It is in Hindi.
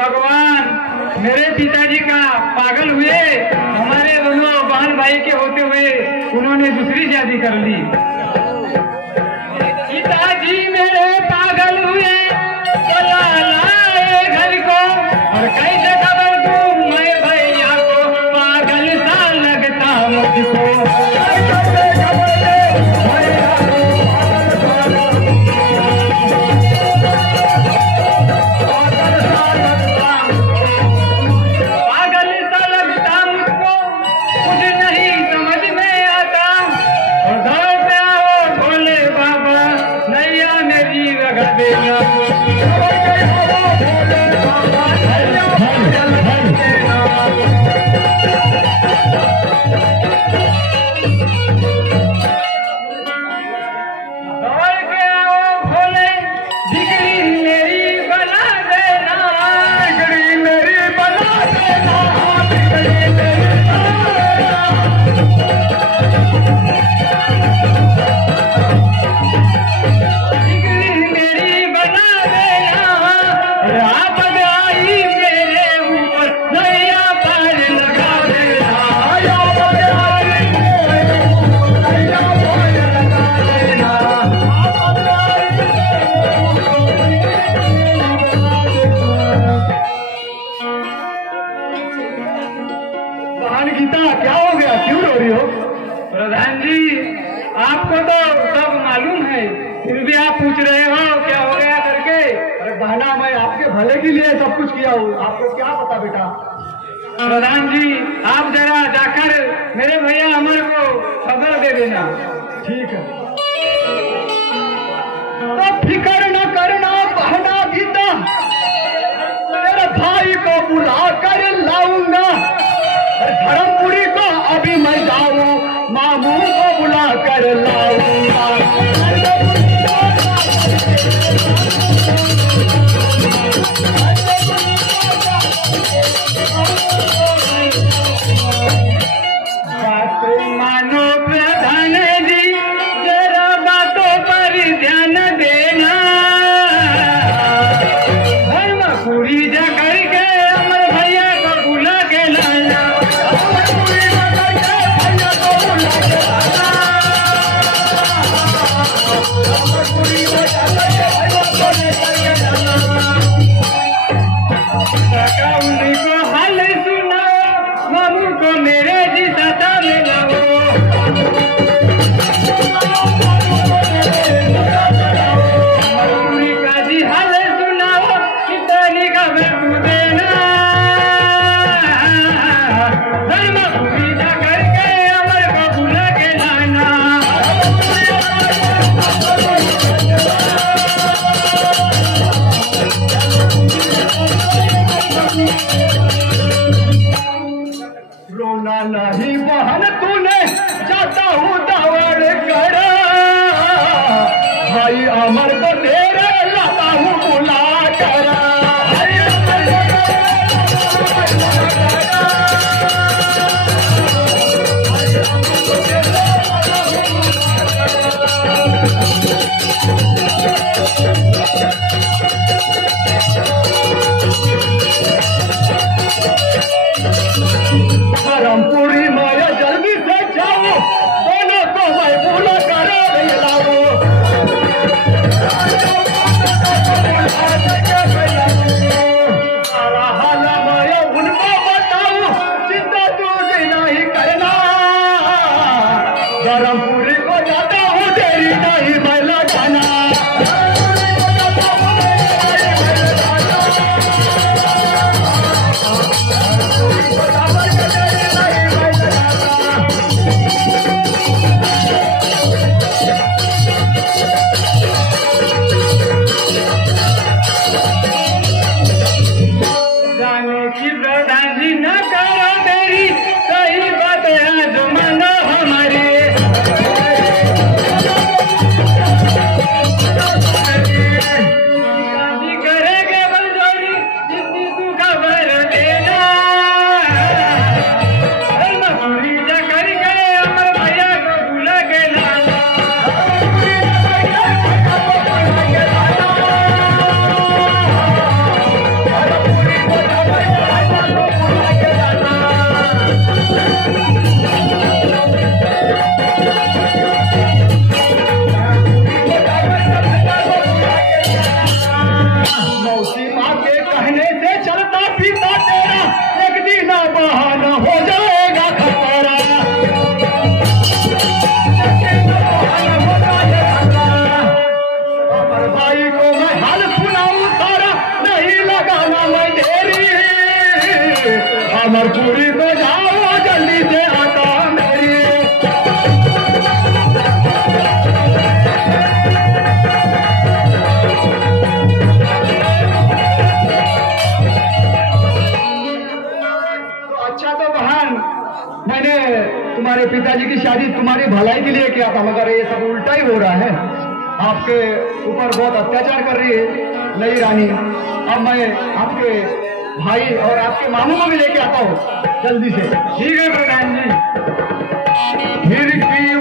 भगवान, मेरे पिताजी का पागल हुए, हमारे दोनों बहन भाई के होते हुए उन्होंने दूसरी शादी कर ली। पिताजी मेरे पागल हुए, चला लाए घर को, और कैसे खबर दूं मैं भैया को, पागल सा लगता मुझको। क्या हो गया, क्यों रो रही हो? प्रधान जी, आपको तो सब मालूम है, फिर भी आप पूछ रहे हो क्या हो गया करके। अरे बहना, मैं आपके भले के लिए सब कुछ किया हूँ, आपको क्या पता बेटा। प्रधान जी, आप जरा जाकर मेरे भैया अमर को खबर दे देना। ठीक है। तो फिक्र न करना बहना गीता, मेरे भाई को बुला कर लाऊंगा। धर्मपुरी को अभी मैं जाऊं, मामू को बुला कर लाऊंगा। बात मानो प्रधान जी, जरा बातों पर ध्यान देना। धर्मपुरी जाकर के अमर भैया को बुला के लाना। उनको हाल सुना, मामू को मेरे जी साथा मिलाओ। मरपुरी का जी हाल सुनाओ, कितनी खबर तू देना। धर्मपुरी जा करके अमर को बुला के लाना। रोना नहीं बहन, तूने जाता हूँ दौड़ कर, भाई अमर को तेरे लाता हूँ बुला कर। धर्मपुरी माया जल्दी से जाओ, दोनों को मैं बुला कर लाओ। सारा हाल माया उनको बताओ, चिंता तू नहीं करना। धर्मपुरी को जाता हूँ, तेरी नहीं मैं लगाना। जाने की प्रधान जी न करो मेरी, सही बात है जो मानो हम तुम्हारे पिताजी की शादी तुम्हारी भलाई के लिए किया था, मगर ये सब उल्टा ही हो रहा है। आपके ऊपर बहुत अत्याचार कर रही है नई रानी। अब मैं आपके भाई और आपके मामू को भी लेके आता हूँ जल्दी से। ठीक है प्रधान जी। फिर की